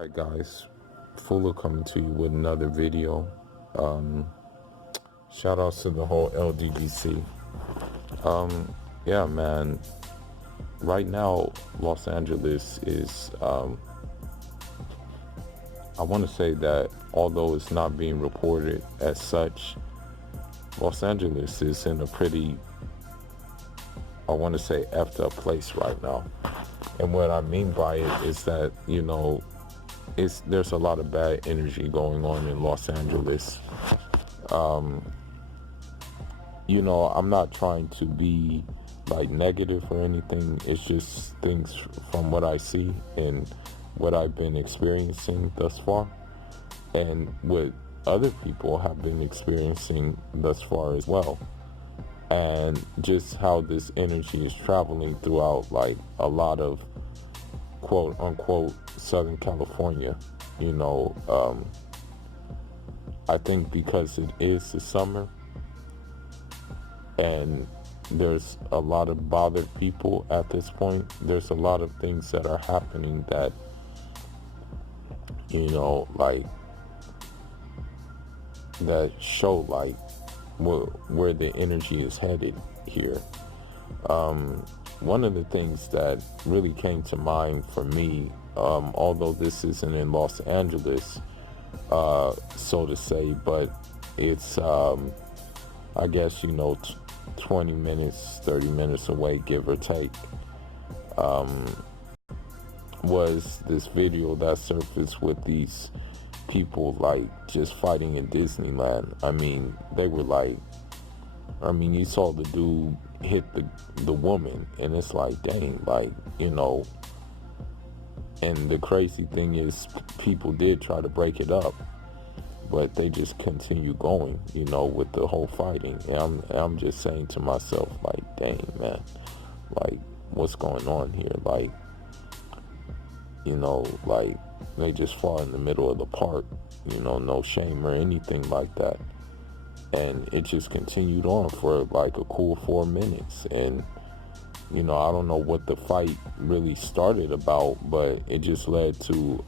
Alright guys, Fuller coming to you with another video. Um, Shout outs to the whole LDDC. Yeah man, right now Los Angeles is, I want to say that although it's not being reported as such, Los Angeles is in a pretty, I want to say, effed up place right now. And what I mean by it is that, there's a lot of bad energy going on in Los Angeles. I'm not trying to be like negative or anything. It's just things from what I see and what I've been experiencing thus far, and what other people have been experiencing thus far as well. And just how this energy is traveling throughout like a lot of quote unquote Southern California. You know, I think because it is the summer and there's a lot of bothered people at this point, there's a lot of things that are happening that, like, that show like where the energy is headed here. One of the things that really came to mind for me, although this isn't in Los Angeles, so to say, but it's, I guess, 20 minutes, 30 minutes away, give or take, was this video that surfaced with these people like just fighting in Disneyland. I mean, they were like, you saw the dude hit the woman, and it's like, dang, like, and the crazy thing is people did try to break it up, but they just continue going, with the whole fighting. And I'm just saying to myself, like, dang, man, like, what's going on here? Like, like, they just fought in the middle of the park, no shame or anything like that. And it just continued on for like a cool 4 minutes. And, I don't know what the fight really started about, but it just led to,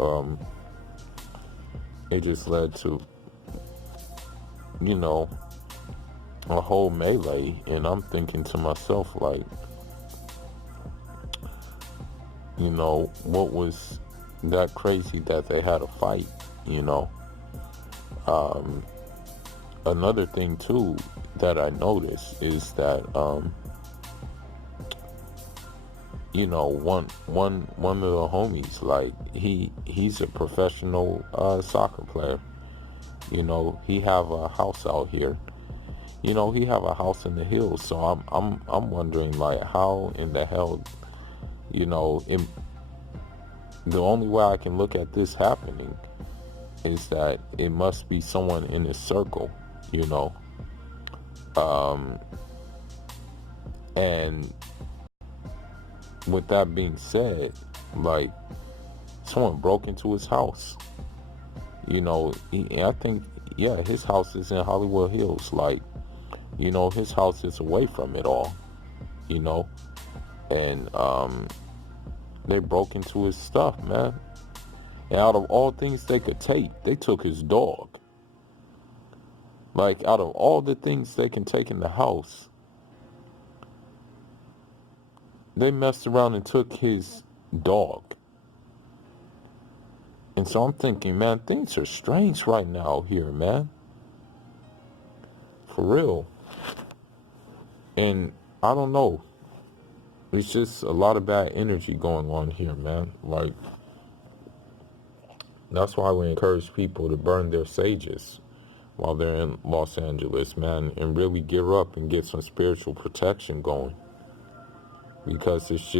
a whole melee. And I'm thinking to myself, like, what was that crazy that they had a fight, Another thing too that I noticed is that, one of the homies, like, he's a professional soccer player. He have a house out here. He have a house in the hills. So I'm wondering, like, how in the hell, the only way I can look at this happening is that it must be someone in his circle, and with that being said, like, someone broke into his house. I think, yeah, his house is in Hollywood Hills. Like, his house is away from it all, and they broke into his stuff, man. And out of all things they could take, they took his dog. Like, out of all the things they can take in the house, they messed around and took his dog. And so I'm thinking, man, things are strange right now here, man. For real. And I don't know. It's just a lot of bad energy going on here, man. Like, that's why we encourage people to burn their sages while they're in Los Angeles, man, and really gear up and get some spiritual protection going. Because it's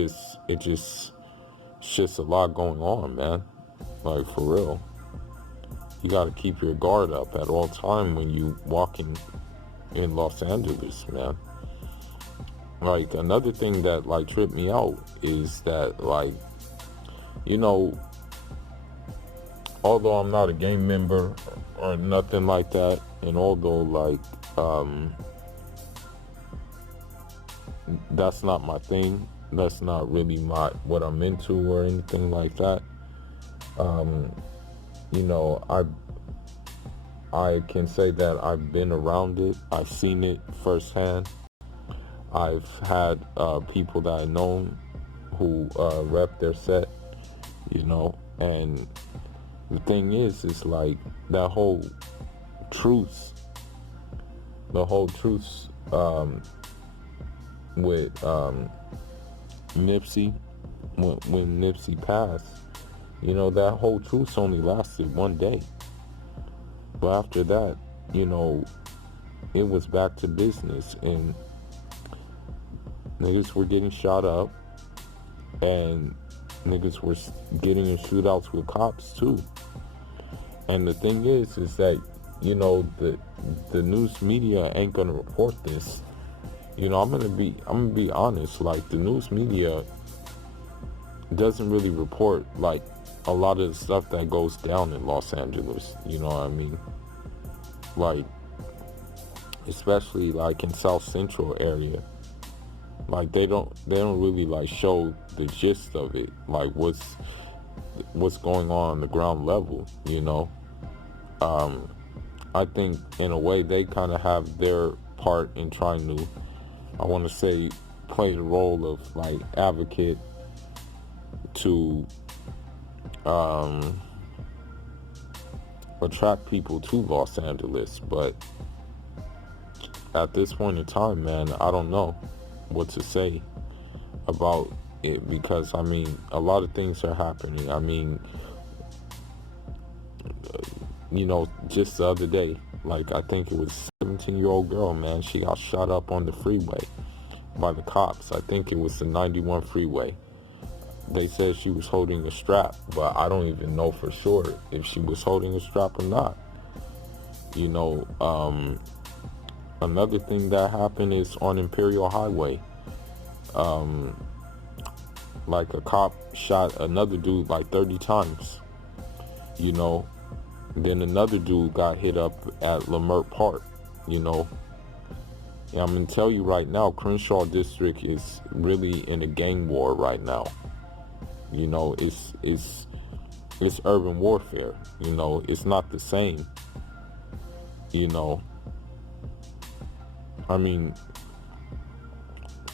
just a lot going on, man. Like, for real. You got to keep your guard up at all time when you walking in Los Angeles, man. Like, another thing that, like, tripped me out is that, like, although I'm not a gang member or nothing like that, and although, like, that's not my thing, that's not really what I'm into or anything like that, Um, you know, I can say that I've been around it. I've seen it firsthand. I've had people that I know who rep their set, you know, and the thing is like that whole truce, the whole truce with Nipsey, when Nipsey passed, you know, that whole truce only lasted one day. But after that, you know, it was back to business, and niggas were getting shot up, and niggas were getting in shootouts with cops too. And the thing is that, you know, the news media ain't gonna report this. You know, I'm gonna be honest. Like, the news media doesn't really report like a lot of the stuff that goes down in Los Angeles. You know what I mean? Like, especially like in South Central area. Like, they don't really like show the gist of it. Like, what's going on the ground level. You know. I think in a way they kind of have their part in trying to, I want to say, play the role of like advocate to attract people to Los Angeles. But at this point in time, man, I don't know what to say about it, because I mean, a lot of things are happening. I mean, you know, just the other day, like, I think it was a 17-year-old girl, man, she got shot up on the freeway by the cops. I think it was the 91 freeway. They said she was holding a strap, but I don't even know for sure if she was holding a strap or not. You know, another thing that happened is on Imperial Highway. Like, a cop shot another dude like 30 times, you know. Then another dude got hit up at Leimert Park, you know. And I'm going to tell you right now, Crenshaw District is really in a gang war right now. You know, it's urban warfare, you know. It's not the same, you know. I mean,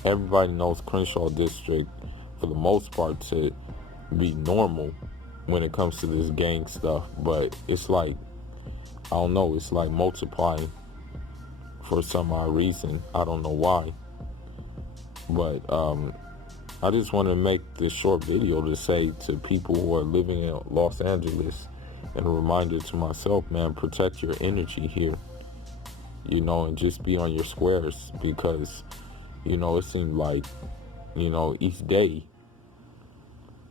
everybody knows Crenshaw District, for the most part, to be normal when it comes to this gang stuff. But it's like, I don't know, it's like multiplying for some odd reason. I don't know why. But I just want to make this short video to say to people who are living in Los Angeles, and a reminder to myself, man, protect your energy here, you know, and just be on your squares, because, you know, it seemed like, you know, each day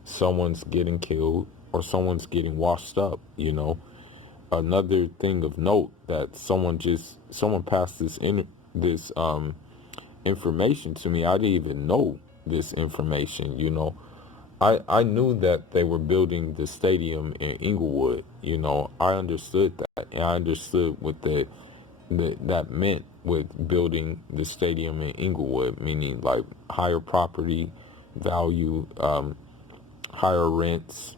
someone's getting killed or someone's getting washed up, you know. Another thing of note, that someone passed this information to me. I didn't even know this information, you know. I knew that they were building the stadium in Inglewood, you know. I understood that, and I understood what that meant with building the stadium in Inglewood, meaning like higher property value, higher rents,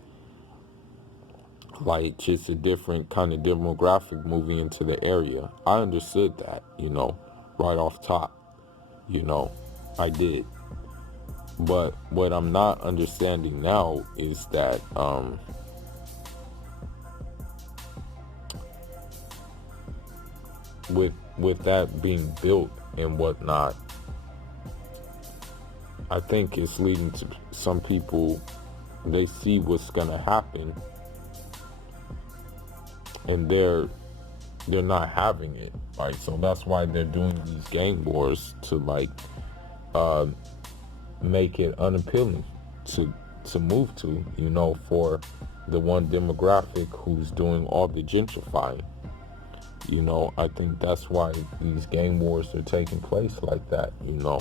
like just a different kind of demographic moving into the area. I understood that, you know, right off top, you know, I did. But what I'm not understanding now is that with that being built and whatnot, I think it's leading to some people, they see what's gonna happen, and they're not having it, right? So that's why they're doing these gang wars, to like make it unappealing to move to, you know, for the one demographic who's doing all the gentrifying. You know, I think that's why these gang wars are taking place like that, you know.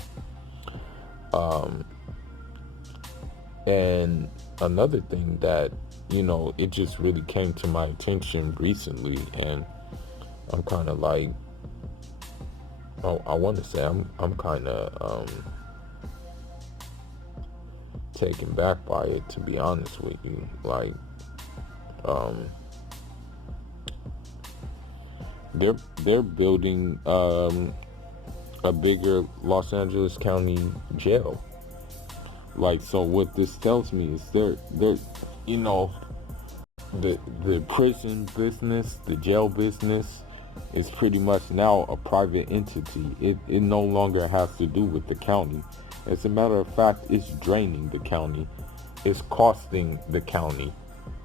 And another thing that, you know, it just really came to my attention recently, and I'm kind of like, oh, I want to say I'm kind of taken back by it, to be honest with you. Like, Um, they're building a bigger Los Angeles County jail. Like, so what this tells me is they're you know, the prison business, the jail business is pretty much now a private entity. It no longer has to do with the county. As a matter of fact, it's draining the county. It's costing the county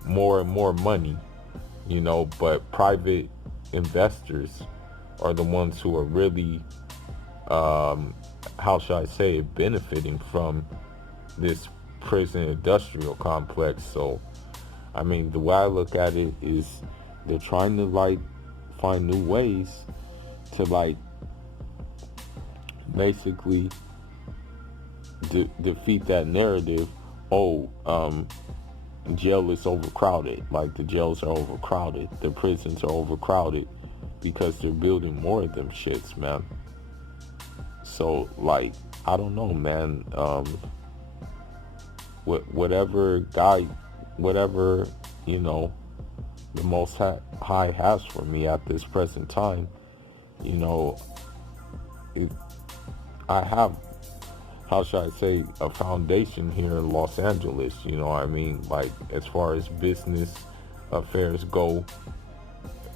more and more money, but private investors are the ones who are really, how should I say it, benefiting from this prison industrial complex. So, I mean, the way I look at it is they're trying to find new ways to basically defeat that narrative. Oh, jail is overcrowded. Like, the jails are overcrowded, the prisons are overcrowded because they're building more of them shits, man. So, I don't know, man. Whatever the Most High has for me at this present time, you know, it, I have, how should I say, a foundation here in Los Angeles. You know what I mean? Like, as far as business affairs go,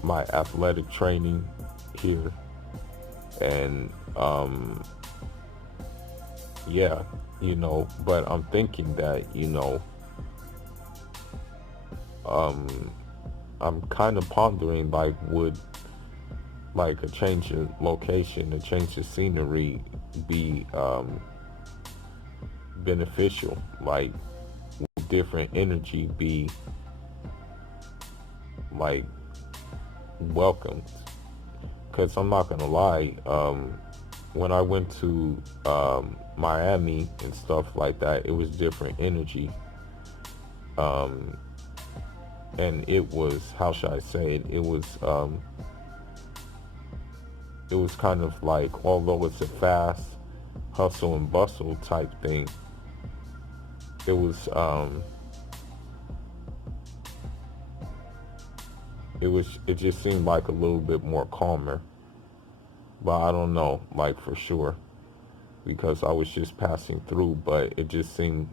my athletic training here, and yeah, but I'm thinking that, I'm kind of pondering, would a change of location, a change of scenery be beneficial? Like, would different energy be welcomed? Because I'm not gonna lie, when I went to Miami and stuff like that, it was different energy. And it was, how should I say it? It was kind of like, although it's a fast hustle and bustle type thing, it was it just seemed like a little bit more calmer. But I don't know, for sure, because I was just passing through, but it just seemed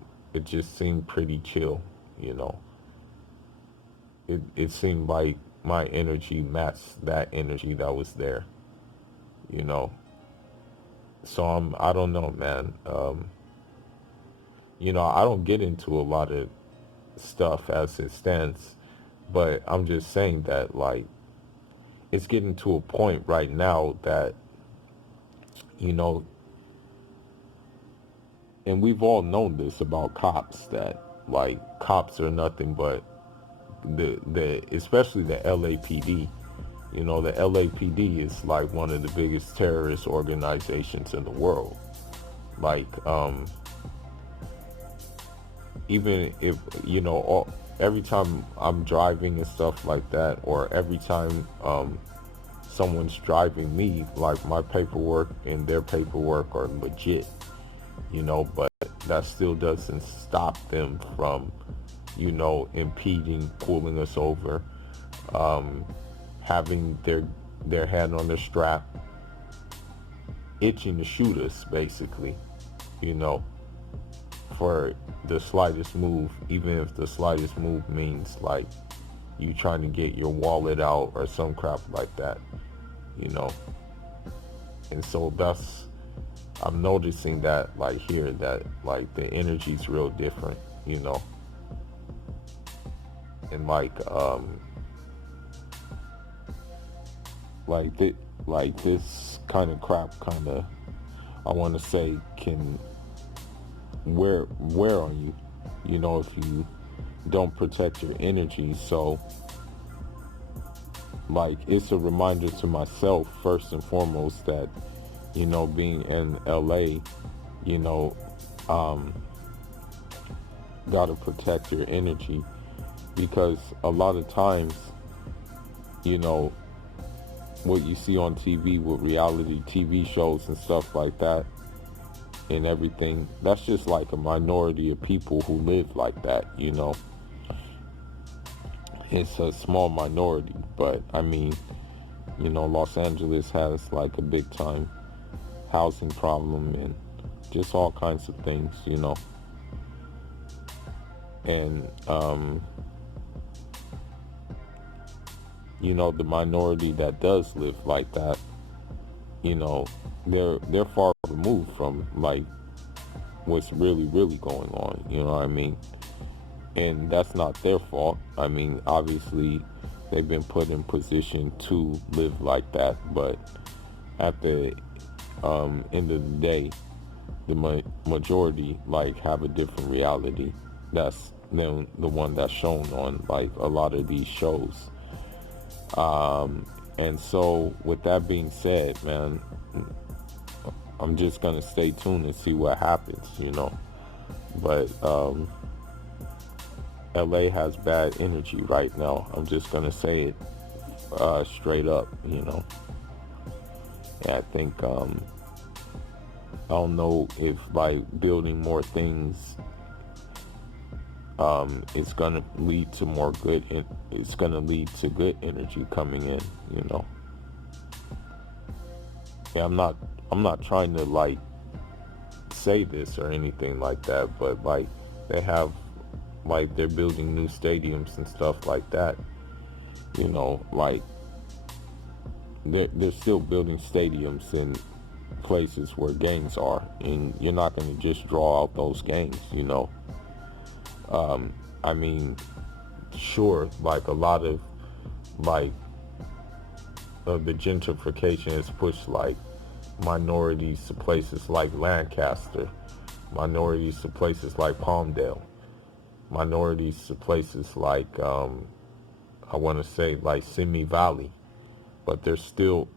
pretty chill, you know. It seemed like my energy matched that energy that was there, you know. So I don't know, man. I don't get into a lot of stuff as it stands, but I'm just saying that, it's getting to a point right now that, you know, and we've all known this about cops, that cops are nothing but the especially the LAPD. The LAPD is one of the biggest terrorist organizations in the world. Like, even if, every time I'm driving and stuff like that, or every time someone's driving me, my paperwork and their paperwork are legit, but that still doesn't stop them from, impeding, pulling us over, having their hand on their strap, itching to shoot us, basically, you know, for the slightest move, even if the slightest move means you trying to get your wallet out or some crap like that, you know. And so I'm noticing that here, that the energy's real different, you know. And this kind of crap kind of, I want to say, can wear on you, if you don't protect your energy. So it's a reminder to myself, first and foremost, that, being in LA, gotta protect your energy, because a lot of times, what you see on TV with reality TV shows and stuff like that and everything, that's just a minority of people who live like that, it's a small minority, but I mean, Los Angeles has like a big time housing problem and just all kinds of things. And the minority that does live like that, you know, they're far removed from like what's really going on, you know what I mean? And that's not their fault. I mean, obviously they've been put in position to live like that, but at the end of the day, the majority like have a different reality that's than the one that's shown on like a lot of these shows. And so with that being said, man, I'm just gonna stay tuned and see what happens. But LA has bad energy right now. I'm just gonna say it straight up. And I think I don't know if like building more things it's gonna lead to more good. It's gonna lead to good energy coming in. Yeah, I'm not trying to like say this or anything like that, but like they have like they're building new stadiums and stuff like that. Like they're still building stadiums in places where gangs are, and you're not going to just draw out those gangs. I mean, sure, like a lot of like the gentrification has pushed like minorities to places like Lancaster, minorities to places like Palmdale, minorities to places like I want to say like Simi Valley, but it's still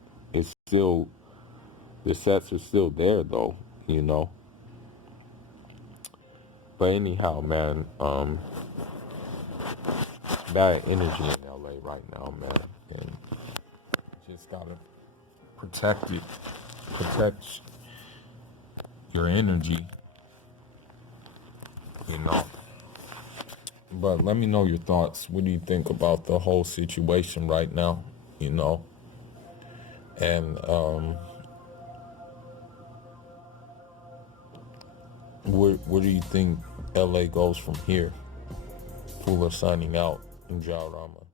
the sets are still there though. But anyhow, man, bad energy in LA right now, man, and you just gotta protect your energy, you know. But let me know your thoughts. What do you think about the whole situation right now? And where do you think LA goes from here? Fuller signing out in Jaurama.